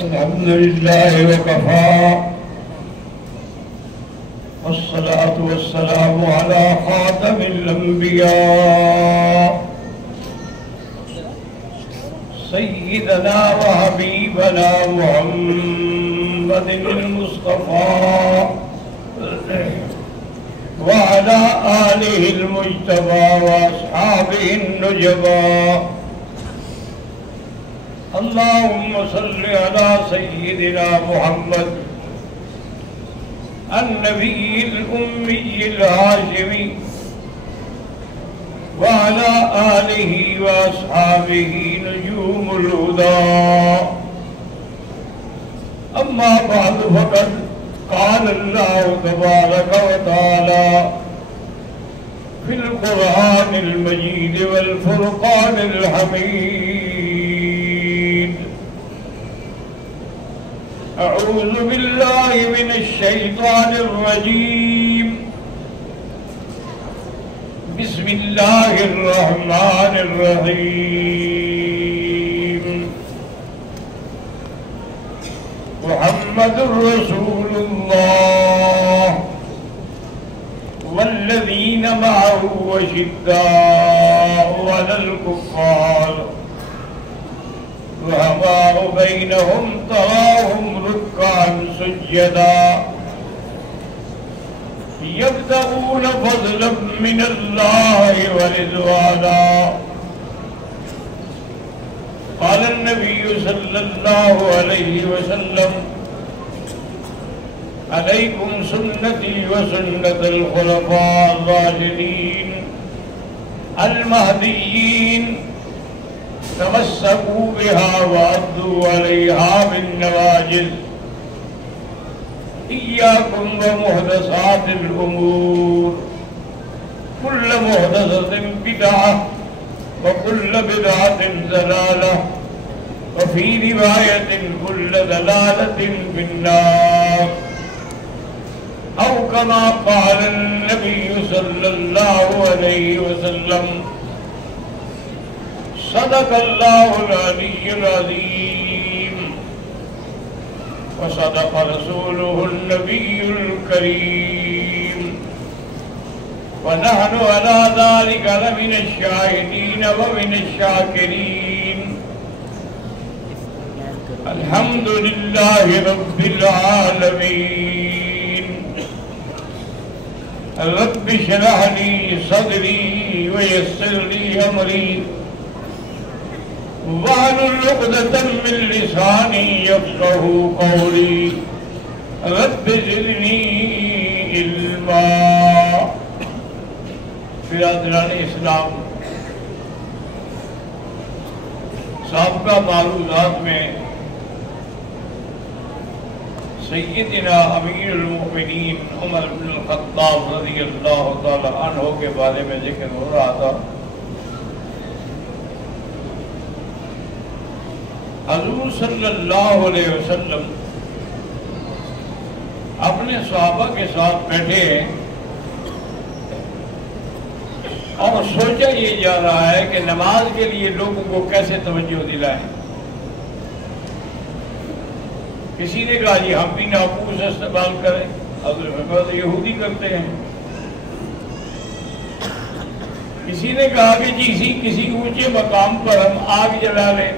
الحمد لله وكفى والصلاة والسلام على خاتم الأنبياء سيدنا وحبيبنا محمد المصطفى وعلى آله المجتبى وأصحابه النجبى. اللهم صل على سيدنا محمد النبي الأمي الهاشمي وعلى آله وأصحابه نجوم الهدى. أما بعد فقد قال الله تبارك وتعالى في القرآن المجيد والفرقان الحميد: أعوذ بالله من الشيطان الرجيم. بسم الله الرحمن الرحيم. محمد رسول الله والذين معه أشداء على الكفار رحماء بينهم تراهم ركعا سجدا يبتغون فضلا من الله ورضوانا. قال النبي صلى الله عليه وسلم: عليكم سنتي وسنة الخلفاء الراشدين المهديين، تمسكوا بها وعضوا عليها بالنواجذ. إياكم ومحدثات الأمور، كل محدثة بدعة وكل بدعة ضلالة، وفي رواية كل ضلالة في النار، أو كما قال النبي صلى الله عليه وسلم: صدق الله العلي العظيم وصدق رسوله النبي الكريم، ونحن على ذلك لمن الشاهدين ومن الشاكرين. الحمد لله رب العالمين. رب اشرح لي صدري ويسر لي أمري واحلل عقدة من لساني يفقهوا قولي. رب زدني علما. برادران اسلام، سابقہ معروضات میں سیدنا امیر المؤمنین عمر بن الخطاب رضی اللہ تعالی عنہ کے بارے میں ذکر ہو رہا تھا. حضور صلی اللہ علیہ وسلم اپنے صحابہ کے ساتھ بیٹھے ہیں اور سوچا یہ جا رہا ہے کہ نماز کے لیے لوگوں کو کیسے توجہ دلائیں. کسی نے کہا جی ہم بھی ناقوس استعمال کریں. حضرت فرمایا یہودی کرتے ہیں. کسی نے کہا کہ جی کسی اونچے مقام پر ہم آگ جلا لیں.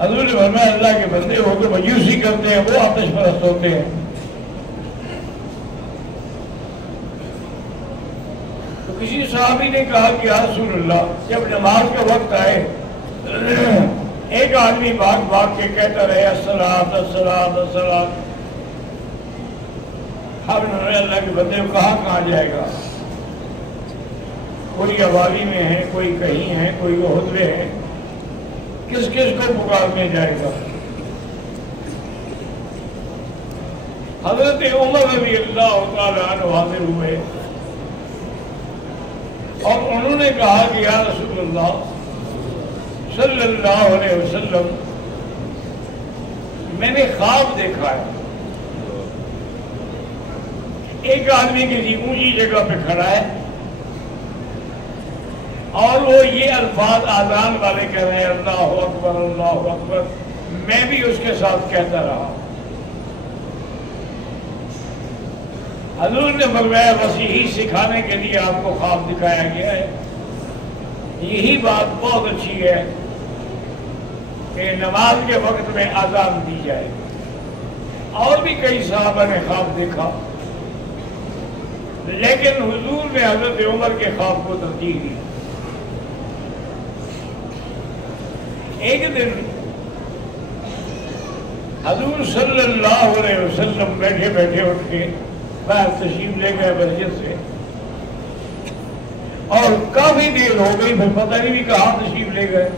حضور نے فرمایا اللہ کے بندے ہو کے مجوسی کرتے ہیں، وہ آتش پرست ہوتے ہیں. تو کسی صحابی نے کہا کہ یا رسول اللہ، جب نماز کا وقت آئے ایک آدمی بھاگ بھاگ کے کہتا رہے الصلاۃ الصلاۃ الصلاۃ. اب انہوں نے اللہ کے بندے کو کہاں جائے گا؟ کوئی آبادی میں ہے، کوئی کہیں ہے، کوئی عہد میں ہے، کس کس کو پکارنے جائے گا؟ حضرت عمر رضی اللہ تعالیٰ عنہ حاضر ہوئے اور انہوں نے کہا کہ یا رسول اللہ صلی اللہ علیہ وسلم، میں نے خواب دیکھا ہے، ایک آدمی کسی اونچی جگہ پہ کھڑا ہے اور وہ یہ الفاظ آذان والے کہہ رہے ہیں اللہ اکبر اکبر اللہ اکبر، میں بھی اس کے ساتھ کہتا رہا۔ حضور نے فرمایا بس یہی سکھانے کے لیے آپ کو خواب دکھایا گیا ہے، یہی بات بہت اچھی ہے کہ نماز کے وقت میں اذان دی جائے۔ اور بھی کئی صحابہ نے خواب دیکھا، لیکن حضور نے حضرت عمر کے خواب کو ترجیح دی۔ ایک دن حضور صلی اللہ علیہ وسلم بیٹھے بیٹھے اٹھ کے باہر تشریف لے گئے مسجد سے، اور کافی دیر ہو گئی، پھر پتہ نہیں بھی کہاں تشریف لے گئے۔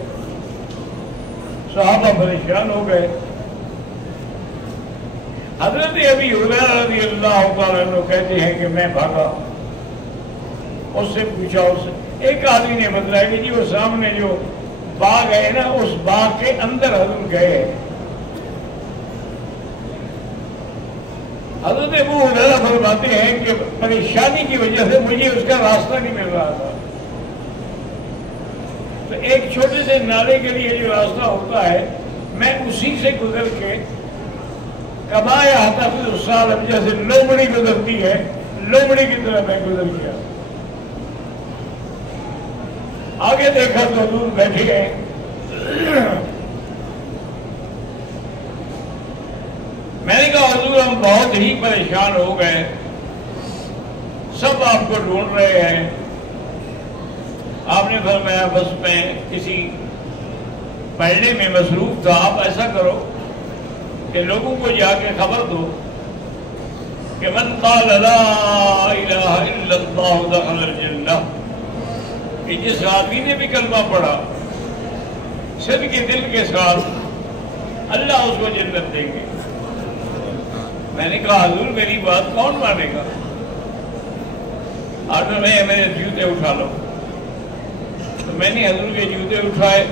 صحابہ پریشان ہو گئے۔ حضرت ابی ہریرہ رضی اللہ تعالیٰ عنہ کہتے ہیں کہ میں بھاگا، اس سے پوچھا، ایک آدمی نے بتلایا کہ جی وہ سامنے جو باغ ہے نا، اس باغ کے اندر حضور گئے۔ حضرت ابو ہریرہ فرماتے ہیں کہ پریشانی کی وجہ سے مجھے اس کا راستہ نہیں مل رہا تھا، تو ایک چھوٹے سے نالے کے لیے جو راستہ ہوتا ہے میں اسی سے گزر کے کبایا آتا پھر اس سال اب جیسے لومڑی گزرتی ہے، لومڑی کی طرح میں گزر گیا۔ آگے دیکھا تو حضور بیٹھے ہیں، میں نے کہا حضور ہم بہت ہی پریشان ہو گئے، سب آپ کو ڈھونڈ رہے ہیں۔ آپ نے فرمایا بس میں کسی پڑھنے میں مصروف تھا، آپ ایسا کرو کہ لوگوں کو جا کے خبر دو کہ من قال لا الہ الا اللہ دخل الجنہ، کہ جس آدمی نے بھی کلمہ پڑھا صدق کے دل کے ساتھ اللہ اس کو جنت دیں گے۔ میں نے کہا حضور میری بات کون مانے گا؟ آج میں میرے جوتے اٹھا لو، تو میں نے حضور کے جوتے اٹھائے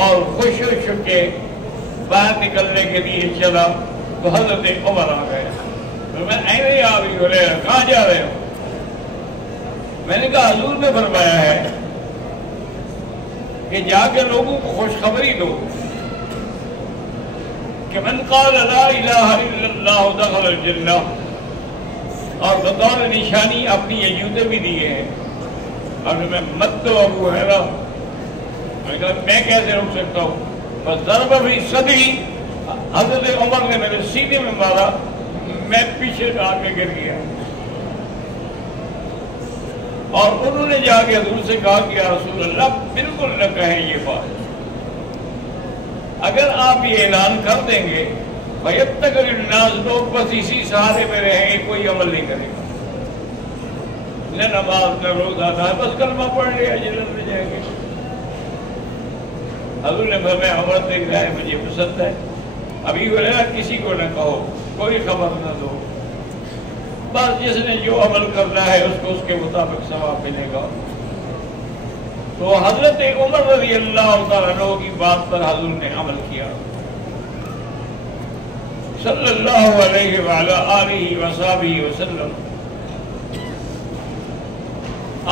اور خوش ہو کے باہر نکلنے کے لیے چلا تو حضرت عمر آ گئے۔ تو میں نہیں آ بھی بولے کہاں جا رہے ہو؟ میں نے کہا حضور نے فرمایا ہے کہ جا کے لوگوں کو خوشخبری دو کہ من قال لا الہ الا اللہ دخل الجنہ، اور بطور نشانی اپنی یہ جوتے بھی دیے ہیں۔ اور میں مت تو ابو ہریرہ، میں کہا میں کیسے روک سکتا ہوں؟ بس ضرب فی صدری، حضرت عمر نے میرے سینے میں مارا، میں پیچھے آ کے گر گیا۔ اور انہوں نے جا کے حضور سے کہا کہ یا رسول اللہ بالکل نہ کہیں یہ بات، اگر آپ یہ اعلان کر دیں گے فَيَتَّقِرِ النَّاسُ، لوگ بس اسی سہارے میں رہیں گے، کوئی عمل نہیں کرے گا، نہ نماز نہ روزہ نہ، بس کلمہ پڑھ لیا جنت میں جائیں گے۔ حضور نے فرمایا عمر دیکھ رہا ہے مجھے پسند ہے، ابھی ہریرہ کسی کو نہ کہو، کوئی خبر نہ دو، بس جس نے جو عمل کرنا ہے اس کو اس کے مطابق ثواب ملے گا۔ تو حضرت عمر رضی اللہ تعالیٰ عنہ کی بات پر حضور نے عمل کیا، صلی اللہ علیہ وعلی آلہ وصحبہ وسلم۔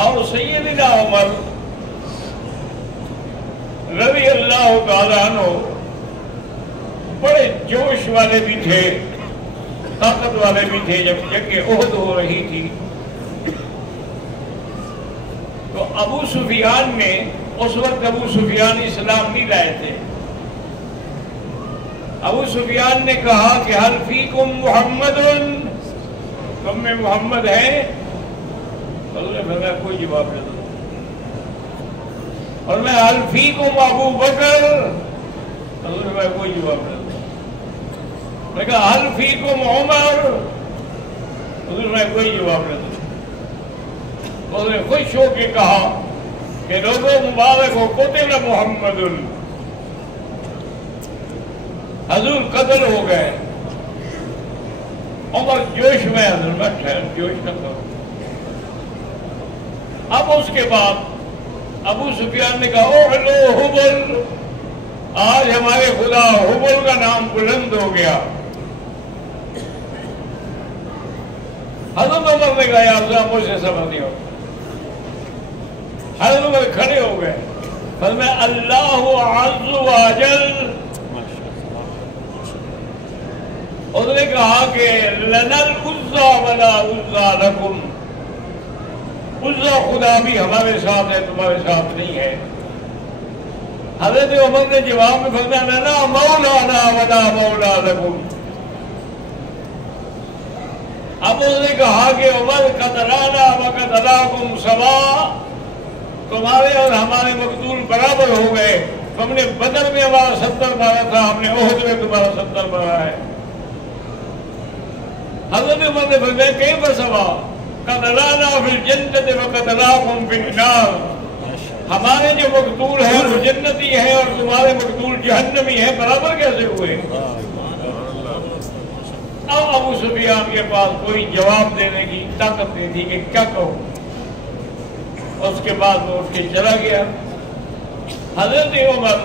اور سیدنا عمر رضی اللہ تعالیٰ عنہ بڑے جوش والے بھی تھے، طاقت والے بھی تھے۔ جب جنگ احد ہو رہی تھی تو ابو سفیان نے، اس وقت ابو سفیان اسلام نہیں لائے تھے، ابو سفیان نے کہا کہ حل فیکم محمد، تم میں محمد ہے؟ حضور نے فرمایا کوئی جواب نہ دو۔ اور میں حل فیکم ابو بکر، حضور نے فرمایا کوئی جواب نہ دو۔ میں کہا حل فیکم عمر، حضور نے فرمایا کوئی جواب نہ دو۔ حضور نے خوش ہو کے کہا کہ لوگوں مبارک ہو قتل محمد، حضور قتل ہو گئے۔ عمر جوش میں، حضور میں ٹھہر، جوش نہ کرو۔ اب اس کے بعد ابو سفیان نے کہا اعلو حبل، آج ہمارے خدا حبل کا نام بلند ہو گیا۔ حضرت عمر نے کہا یا افضل مجھ سے صبر نہیں ہوگا۔ حضرت عمر کھڑے ہو گئے، فرمایا اللہ عز و جل، اس نے کہا کہ لنا العزى ولا عزى لكم، عزى خدا بھی ہمارے ساتھ ہے، تمہارے ساتھ نہیں ہے۔ حضرت عمر نے جواب میں فرمایا لنا مولانا ولا مولا لكم۔ اب اس نے کہا کہ عمر قد رانا وقد راكم سواء، تمہارے اور ہمارے مقتول برابر ہو گئے، تم نے بدر میں ہمارا 70 مارا تھا، ہم نے احد میں تمہارا 70 مارا ہے۔ حضرت عمر نے فرمایا کیف سواء قد رانا فی الجنۃ وقد راکم فی النار، ہمارے جو مقتول ہیں وہ جنتی ہیں اور تمہارے مقتول جہنمی ہیں، برابر کیسے ہوئے؟ اب ابو سفیان کے پاس کوئی جواب دینے کی طاقت نہیں تھی کہ کیا کہوں۔ اس کے بعد وہ اٹھ کے چلا گیا۔ حضرت عمر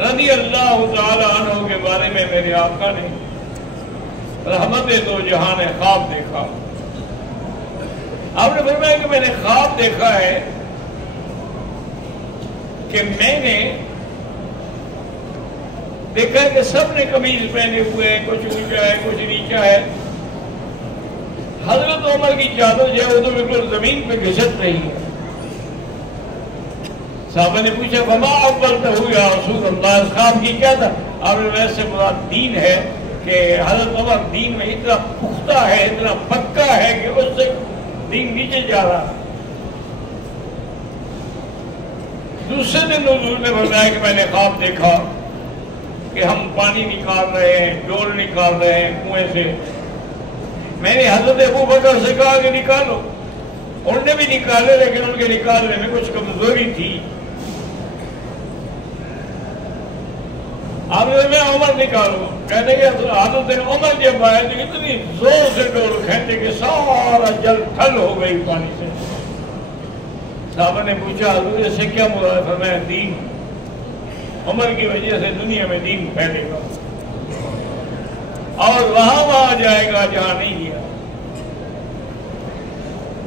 رضی اللہ تعالی عنہ کے بارے میں میرے آقا نے رحمت دو جہاں نے خواب دیکھا۔ آپ نے فرمایا کہ میں نے خواب دیکھا ہے کہ میں نے دیکھا کہ سب نے قمیض پہنے ہوئے ہیں، کچھ اونچا ہے کچھ نیچا ہے، حضرت عمر کی چادر جو ہے وہ تو بالکل زمین پہ گھسٹ رہی ہے۔ صحابہ نے پوچھا فما اولتہ یا رسول اللہ، اس خواب کی کیا تھا؟ آپ نے ویسے مراد دین ہے کہ حضرت عمر دین میں اتنا پختہ ہے، اتنا پکا ہے کہ اس سے دین نیچے جا رہا۔ دوسرے دن حضور نے بتایا کہ میں نے خواب دیکھا کہ ہم پانی نکال رہے ہیں، ڈول نکال رہے ہیں کنویں سے۔ میں نے حضرت ابو بکر سے کہا کہ نکالو، انہوں نے بھی نکالے لیکن ان کے نکالنے میں کچھ کمزوری تھی۔ آپ نے میں عمر نکالو، کہتے کہ حضرت عمر جب آئے تو اتنی زور سے ڈول کھینچے کہ سارا جل تھل ہو گئی پانی سے۔ صحابہ نے پوچھا حضور اس سے کیا مراد؟ فرمایا دین، عمر کی وجہ سے دنیا میں دین پھیلے گا اور وہاں جائے گا جہاں نہیں گیا۔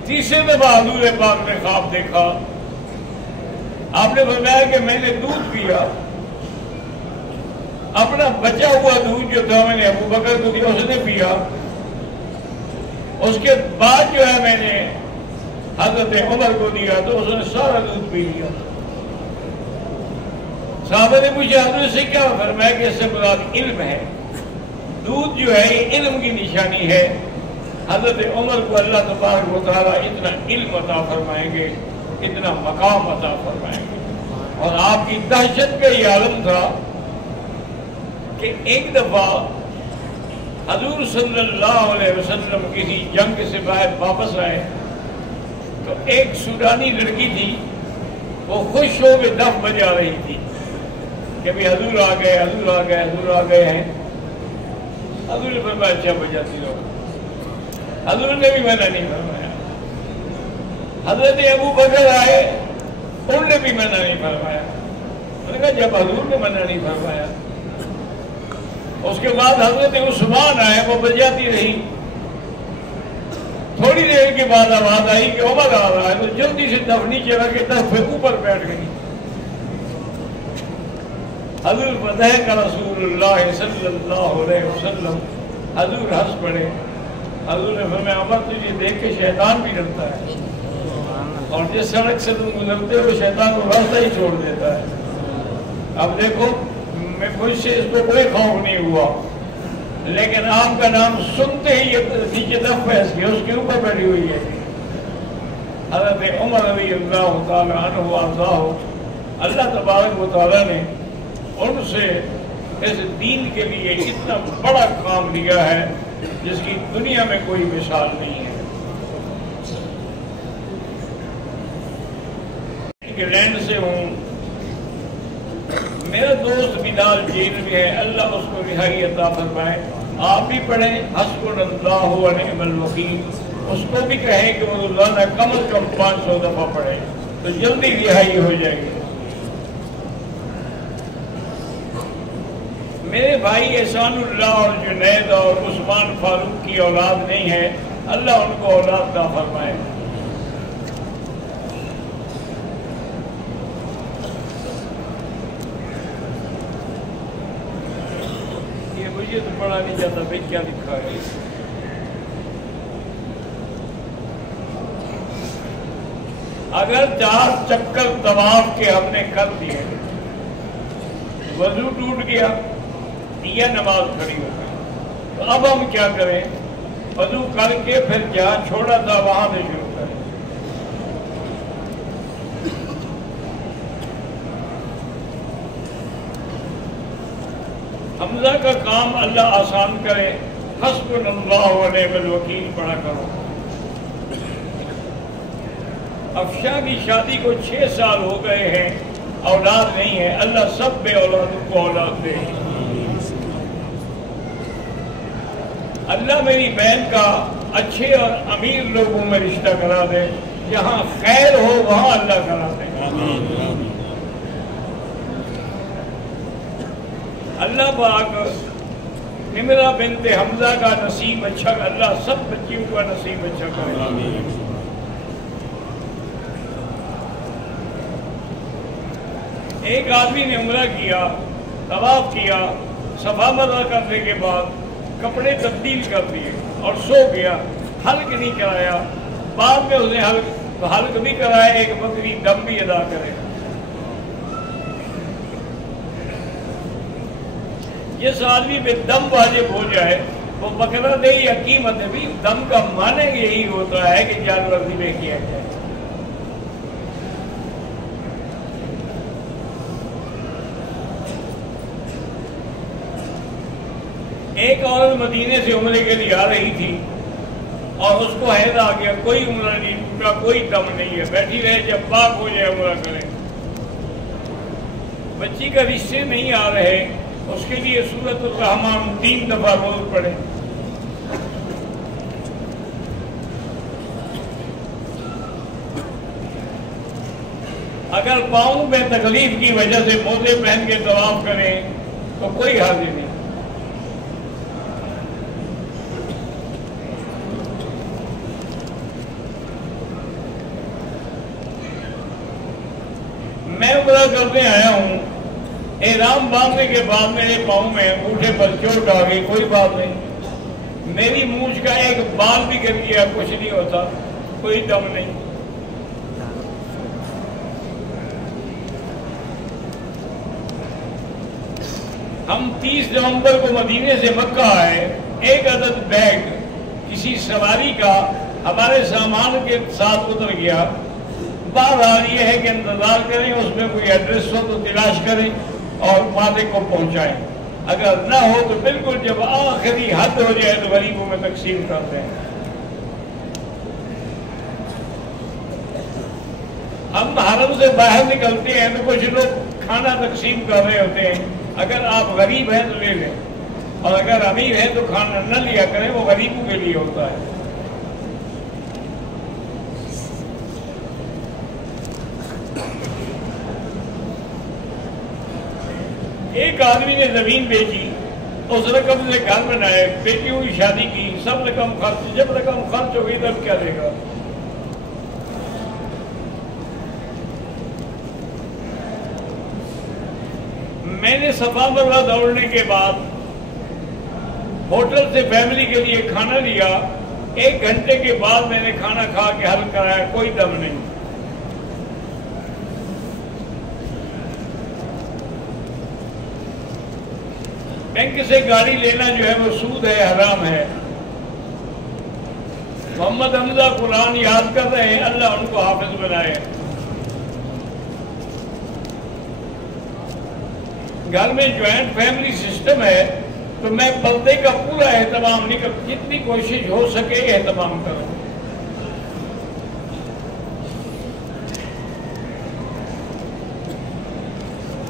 تیسرے دفعہ حضور پاک نے خواب دیکھا، آپ نے فرمایا کہ میں نے دودھ پیا، اپنا بچا ہوا دودھ جو تھا میں نے ابو بکر کو دیا، اس نے پیا، اس کے بعد جو ہے میں نے حضرت عمر کو دیا تو اس نے سارا دودھ پی لیا۔ صحابہ نے پوچھا حضرت سے کیا؟ فرمایا کہ اس سے مراد علم ہے، دودھ جو ہے یہ علم کی نشانی ہے۔ حضرت عمر کو اللہ تبارک و تعالیٰ اتنا علم عطا فرمائیں گے، اتنا مقام عطا فرمائیں گے۔ اور آپ کی دہشت کا یہ عالم تھا کہ ایک دفعہ حضور صلی اللہ علیہ وسلم کسی جنگ سے باہر واپس آئے تو ایک سوڈانی لڑکی تھی، وہ خوش ہو کے دف بجا رہی تھی کہ بھی حضور آ گئے، حضور آ گئے، حضور آ گئے ہیں۔ حضور نے فرمایا اچھا بجاتی رہو، حضور نے بھی منع نہیں فرمایا۔ حضرت ابو بکر آئے، انہوں نے بھی منع نہیں فرمایا۔ انہوں نے کہا جب حضور نے منع نہیں فرمایا، اس کے بعد حضرت عثمان آئے، وہ بجاتی رہی۔ تھوڑی دیر کے بعد آواز آئی کہ عمر آ رہا ہے، تو جلدی سے دف نیچے رکھ کے دف پہ اوپر بیٹھ گئی۔ حضور فتح کا رسول اللہ صلی اللہ علیہ وسلم، حضور ہنس پڑے۔ حضور نے فرمایا عمر تجھے دیکھ کے شیطان بھی ڈرتا ہے، اور جس سڑک سے تم گزرتے ہو شیطان کو راستہ ہی چھوڑ دیتا ہے۔ اب دیکھو میں مجھ سے اس کو کوئی خوف نہیں ہوا، لیکن آپ کا نام سنتے ہی نیچے دف بیٹھ گیا، اس کے اوپر بیٹھی ہوئی ہے۔ حضرت عمر رضی اللہ تعالیٰ عنہ وارضاہ، اللہ تبارک و تعالیٰ نے ان سے اس دین کے لیے اتنا بڑا کام لیا ہے جس کی دنیا میں کوئی مثال نہیں ہے۔ انگلینڈ سے ہوں، میرا دوست بلال جیل میں ہے، اللہ اس کو رہائی عطا فرمائے۔ آپ بھی پڑھیں حسبنا اللہ و نعم الوکیل، اس کو بھی کہیں کہ وہ روزانہ کم از کم 500 دفعہ پڑھیں تو جلدی رہائی ہو جائے گی۔ میرے بھائی احسان اللہ اور جنید اور عثمان فاروق کی اولاد نہیں ہے، اللہ ان کو اولاد عطا فرمائے۔ مجھے تو پڑھا نہیں جاتا بھائی کیا لکھا ہے. اگر 4 چکر طواف کے ہم نے کر دیے، وضو ٹوٹ گیا یا نماز کھڑی ہو گئی، تو اب ہم کیا کریں؟ وضو کر کے پھر جہاں چھوڑا تھا وہاں سے شروع کریں. حمزہ کا کام اللہ آسان کرے. حسبنا اللہ و نعم الوکیل پڑھا کرو. افشاں کی شادی کو 6 سال ہو گئے ہیں، اولاد نہیں ہے. اللہ سب بے اولادوں کو اولاد دے. اللہ میری بہن کا اچھے اور امیر لوگوں میں رشتہ کرا دے. جہاں خیر ہو وہاں اللہ کرا دے. اللہ پاک نمرہ بنت حمزہ کا نصیب اچھا، اللہ سب بچیوں کا نصیب اچھا کرے. ایک آدمی نے عمرہ کیا، طواف کیا، صفا مروا کرنے کے بعد کپڑے تبدیل کر دیے اور سو گیا. حلق نہیں کرایا. بعد میں اس نے حلق بھی کرایا، ایک بکری دم بھی ادا کرے. جس آدمی پہ دم واجب ہو جائے وہ بکرا دے یا قیمت بھی. دم کا معنی یہی ہوتا ہے کہ جانور ذبح کیا جائے. ایک عورت مدینے سے عمرے کے لیے آ رہی تھی اور اس کو حیض آ گیا. کوئی عمرہ نہیں ٹوٹا، کوئی دم نہیں ہے. بیٹھی رہے جب پاک ہو جائے عمرہ کرے. بچی کا رشتے نہیں آ رہے، اس کے لیے سورۃ الرحمن 3 دفعہ روز پڑھے. اگر پاؤں میں تکلیف کی وجہ سے موزے پہن کے طواف کریں تو کوئی حرج نہیں. میں عمرہ کرنے آیا ہوں، احرام باندھنے کے بعد میرے پاؤں میں انگوٹھے پر چوٹ آ گئی، کوئی بات نہیں. میری مونچھ کا ایک بال بھی گر گیا، کچھ نہیں ہوتا، کوئی دم نہیں. ہم 30 نومبر کو مدینے سے مکہ آئے. ایک عدد بیگ کسی سواری کا ہمارے سامان کے ساتھ اتر گیا. بہرحال یہ ہے کہ انتظار کریں، اس میں کوئی ایڈریس ہو تو تلاش کریں اور مالک کو پہنچائیں. اگر نہ ہو تو بالکل جب آخری حد ہو جائے تو غریبوں میں تقسیم کرتے ہیں. ہم حرم سے باہر نکلتے ہیں تو کچھ لوگ کھانا تقسیم کر رہے ہوتے ہیں. اگر آپ غریب ہیں تو لے لیں، اور اگر امیر ہیں تو کھانا نہ لیا کریں، وہ غریبوں کے لیے ہوتا ہے. ایک آدمی نے زمین بیچی، اس رقم سے گھر بنائے، بیٹیوں کی شادی کی، سب رقم خرچ. جب رقم خرچ ہو گئی تب کیا دے گا؟ میں نے صفا مروا دوڑنے کے بعد ہوٹل سے فیملی کے لیے کھانا لیا. 1 گھنٹے کے بعد میں نے کھانا کھا کے حل کرایا، کوئی دم نہیں. بینک سے گاڑی لینا جو ہے وہ سود ہے، حرام ہے. محمد حمزہ قرآن یاد کر رہے ہیں، اللہ ان کو حافظ بنائے. گھر میں جوائنٹ فیملی سسٹم ہے تو میں پردے کا پورا اہتمام نہیں کرتا، جتنی کوشش ہو سکے اہتمام کروں.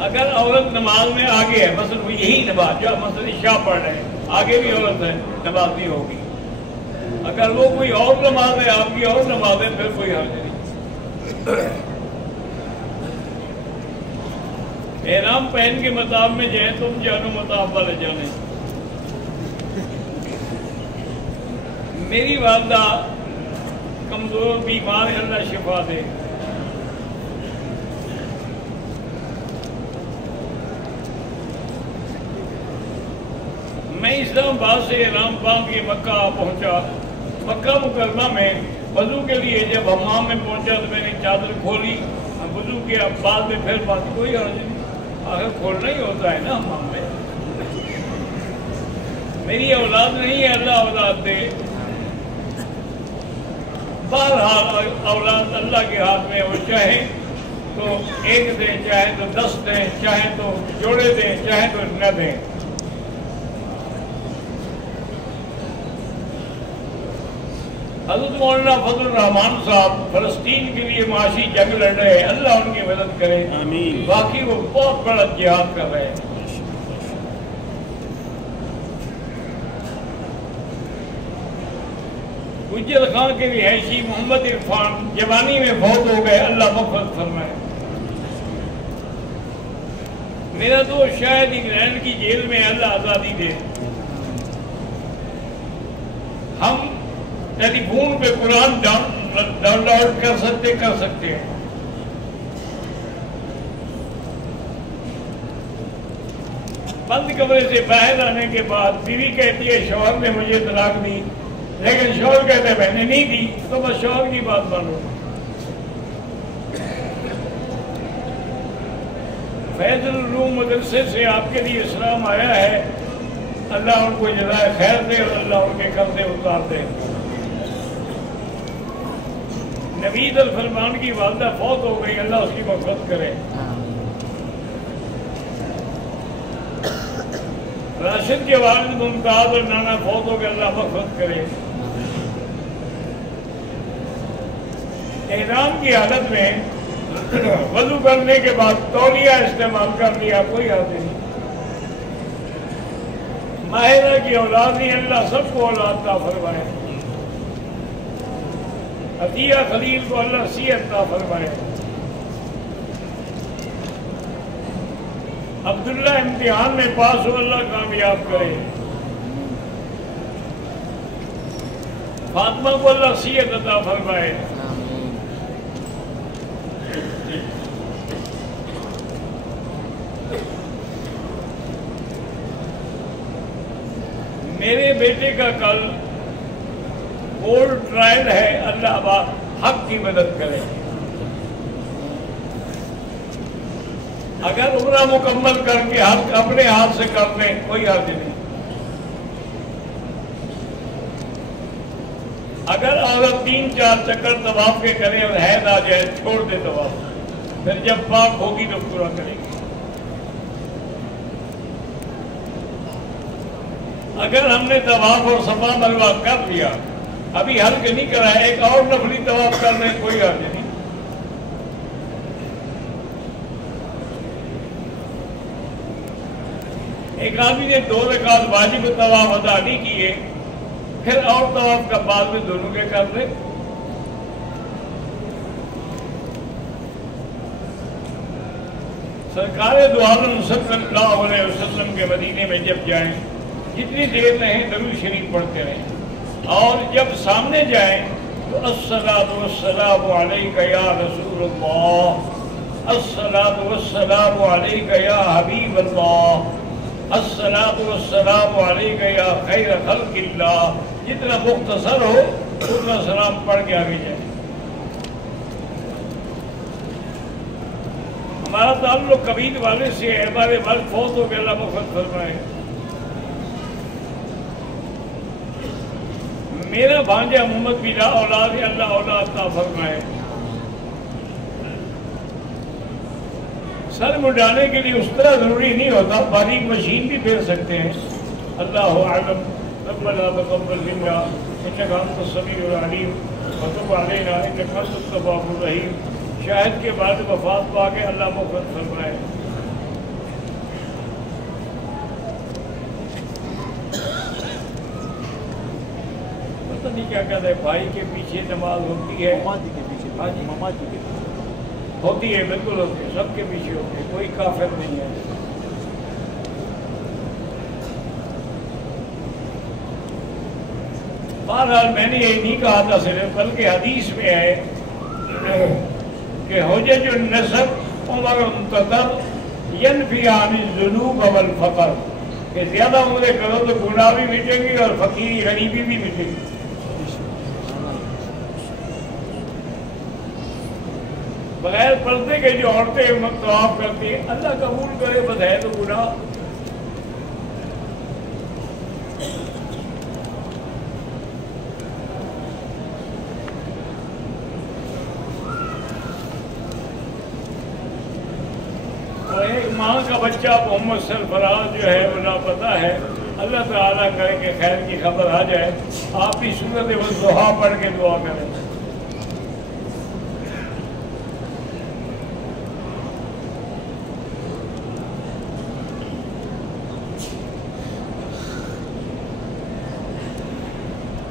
اگر عورت نماز میں آگے ہے، مثلا یہی نماز جو مثلا عشاء پڑھ رہے ہیں، آگے بھی عورت ہے، نماز نہیں ہوگی. اگر وہ کوئی اور نماز ہے، آپ کی اور نماز ہے، پھر کوئی حرج نہیں. احرام پہن کے مطاب میں جائیں، تم جانو مطاب والے جانے. میری والدہ کمزور بیمار ہے، اللہ شفا دے. میں اسلام آباد سے رام بام کے مکہ پہنچا. مکہ مکرمہ میں وضو کے لیے جب حمام میں پہنچا تو میں نے چادر کھولی, وضو کیا, بعد میں پھر بات کوئی حرج نہیں, آخر کھولنا ہی ہوتا ہے نا حمام میں. میری اولاد نہیں ہے, اللہ اولاد دے. بہرحال اولاد اللہ کے ہاتھ میں, وہ چاہے تو ایک دیں, چاہے تو 10 دیں, چاہے تو جوڑے دیں, چاہے تو نہ دیں. حضرت مولانا فضل الرحمان صاحب فلسطین کے لیے معاشی جنگ لڑ رہے ہیں, اللہ ان کی مدد کرے. آمین. باقی وہ بہت بڑا جہاد کر رہے ہیں. اجل خان کے رہائشی محمد عرفان جوانی میں فوت ہو گئے, اللہ مغفرت فرمائے. میرا دوست شاید انگلینڈ کی جیل میں, اللہ آزادی دے. ہم ٹیلی فون پہ قرآن ڈاؤن لوڈ کر سکتے ہیں. بند کمرے سے باہر آنے کے بعد بیوی کہتی ہے شوہر نے مجھے طلاق دی, لیکن شوہر کہتے ہیں میں نے نہیں دی, تو بس شوہر کی بات مانو. فیض العلوم مدرسے سے آپ کے لیے اسلام آیا ہے, اللہ ان کو جزائے خیر دے اور اللہ ان کے قرضے اتار دے. نوید الفرمان کی والدہ فوت ہو گئی, اللہ اس کی مغفرت کرے. راشد کے والد ممتاز اور نانا فوت ہو گئے, اللہ مغفرت کرے. احرام کی حالت میں وضو کرنے کے بعد تولیہ استعمال کر لیا, کوئی حرج نہیں. ماہرہ کی اولاد نہیں, اللہ سب کو اولاد عطا فرمائے. عطیہ خلیل کو اللہ صحت عطا فرمائے. عبداللہ امتحان میں پاس ہو, اللہ کامیاب کرے. فاطمہ کو اللہ صحت عطا فرمائے. میرے بیٹے کا کل کورٹ ٹرائل ہے, اللہ حق کی مدد کرے. اگر عمرہ مکمل کر کے حق اپنے ہاتھ سے کر لیں, کوئی حرج نہیں. اگر عورت 3-4 چکر طواف کے کرے اور حید آ جائے, چھوڑ دے طواف, پھر جب پاک ہوگی تو پورا کرے گی. اگر ہم نے طواف اور صفا مروہ کر لیا, ابھی حلق نہیں کرا ہے, ایک اور نفلی طواف کر لیں, کوئی حرج نہیں. ایک آدمی نے 2 رکعت واجب طواف ادا نہیں کیے, پھر اور طواف کا بعد میں دونوں کے کر لیں. سرکار دو عالم صلی اللہ علیہ وسلم کے مدینے میں جب جائیں, جتنی دیر رہیں درود شریف پڑھتے رہیں, اور جب سامنے جائیں تو الصلاۃ والسلام علیک یا رسول اللہ, الصلاۃ والسلام علیک یا حبیب اللہ, الصلاۃ والسلام علیک یا خیر خلق اللہ. جتنا مختصر ہو اتنا سلام پڑھ کے آگے جائیں. ہمارا تعلق کبیر والے سے ہے, ہمارے والد فوت ہو کے اللہ مغفرت فرمائے. میرا بھانجا محمد بھی لا اولاد ہے, اللہ اولاد عطا فرمائے. سر مڈانے کے لیے اس طرح ضروری نہیں ہوتا, باریک مشین بھی پھیر سکتے ہیں. اللہ اعلم. ربنا تقبل منا انك انت السميع العليم وتب علينا انك انت التواب الرحيم. شاہد کے بعد وفات پا کے اللہ مغفرت فرمائے. پتہ نہیں کیا کہتے ہیں, بھائی کے پیچھے نماز ہوتی ہے, ماما جی کے ہوتی ہے, بالکل ہوتی ہے, سب کے پیچھے ہوتی ہے, کوئی کافر نہیں ہے. بہرحال میں نے یہ نہیں کہا تھا صرف, بلکہ حدیث میں ہے کہ حجج النسب عمر منتظر ینفی عن الذنوب والفقر. کہ زیادہ عمریں کرو تو گناہ بھی مٹے گی اور فقیری غریبی بھی مٹے گی. بغیر پردے کے جو عورتیں طواف کرتی ہیں اللہ قبول کرے، بس ہے تو گناہ. ایک ماں کا بچہ محمد سرفراز جو ہے وہ لاپتہ ہے. اللہ تعالیٰ کرے کہ خیر کی خبر آ جائے. آپ بھی سورت والضحیٰ پڑھ کے دعا کریں.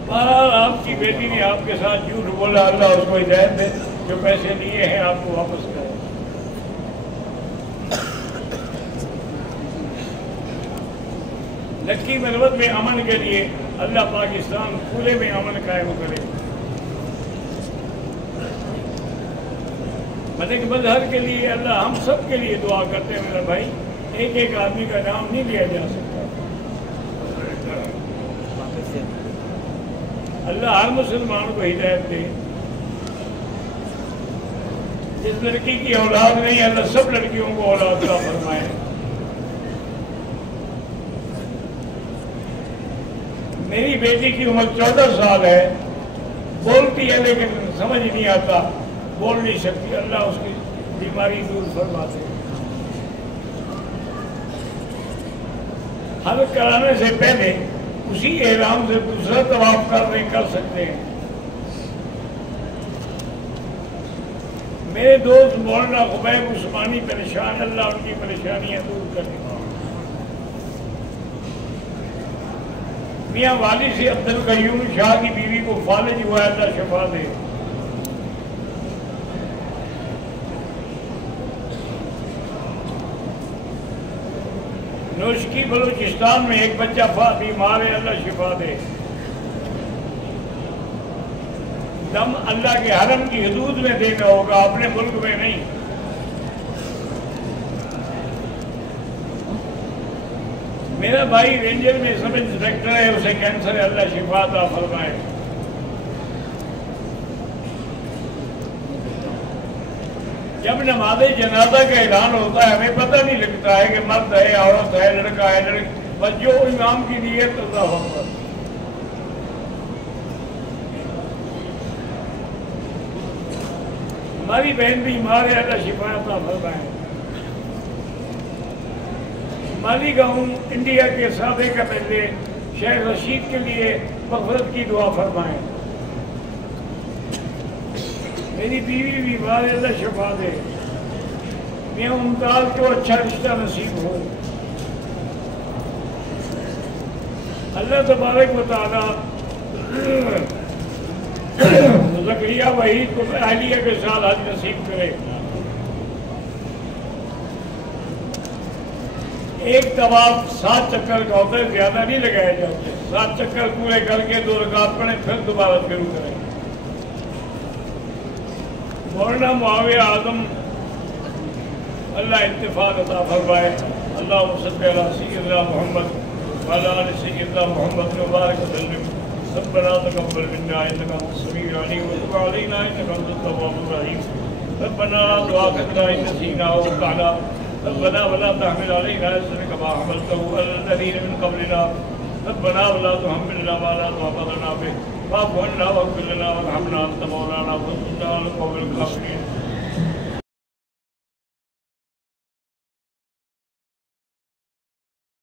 بہرحال آپ کی بیٹی نے آپ کے ساتھ جھوٹ بولا، اللہ اس کو ہدایت دے. جو پیسے لیے ہیں آپ کو واپس کریں. لکی مربت میں امن کے لیے اللہ پاکستان پورے میں امن قائم کرے. ملک مظہر کے لیے اللہ ہم سب کے لیے دعا کرتے ہیں. میرا بھائی ایک ایک آدمی کا نام نہیں لیا جا سکتا. اللہ ہر مسلمان کو ہدایت دے. جس لڑکی کی اولاد نہیں اللہ سب لڑکیوں کو اولاد عطا فرمائے. میری بیٹی کی عمر 14 سال ہے، بولتی ہے لیکن سمجھ نہیں آتا، بول نہیں سکتی. اللہ اس کی بیماری دور فرما دے. حلق کرانے سے پہلے اسی احرام سے دوسرا طواف کر سکتے ہیں. میرے دوست مولانا خبیب عثمانی پریشان، اللہ ان کی پریشانیاں دور کرے. میاں والی سے عبد القیوم شاہ کی بیوی کو فالج ہوا ہے، اللہ شفا دے. نوشکی بلوچستان میں ایک بچہ بیمار ہے، اللہ شفا دے. دم اللہ کے حرم کی حدود میں دینا ہوگا، اپنے ملک میں نہیں. میرا بھائی رینجر میں سب انسپیکٹر ہے، اسے کینسر ہے، اللہ شفا عطا فرمائے. جب نماز جنازہ کا اعلان ہوتا ہے ہمیں پتہ نہیں لگتا ہے کہ مرد ہے، عورت ہے، لڑکا ہے، لڑکی، بس جو امام کی نیت اللہ اکبر. ہماری بہن بیمار ہے، اللہ شفا عطا فرمائے. مالیگاؤں انڈیا کے سابق پہلے شیخ رشید کے لیے مغفرت کی دعا فرمائیں. میری بیوی بیمار ہے، اللہ شفا دے. میاں ممتاز کو اچھا رشتہ نصیب ہو. اللہ تبارک و تعالیٰ زکریا وحید کو اہلیہ کے ساتھ حج نصیب کرے. ایک طواف 7 چکر کا ہوتا ہے، زیادہ نہیں لگایا جاتے. 7 چکر پورے کر کے 2 رکعت پڑھیں پھر دوبارہ شروع کریں. مولانا معاویہ اعظم اللہ اتفاق عطا فرمائے. اللہم صلی علی سیدنا محمد وعلی آل سیدنا محمد مبارک وسلم. ربنا تقبل منا انک انت السمیع العلیم وتب علینا انک انت التواب الرحیم. ربنا لا تؤاخذنا ان نسینا او اخطأنا. ربنا ولا تحمل علينا إصرا كما حملته على الذين من قبلنا. ربنا ولا تحملنا ما لا طاقة لنا به. واعف عنا واغفر لنا وارحمنا أنت مولانا فانصرنا على القوم الكافرين.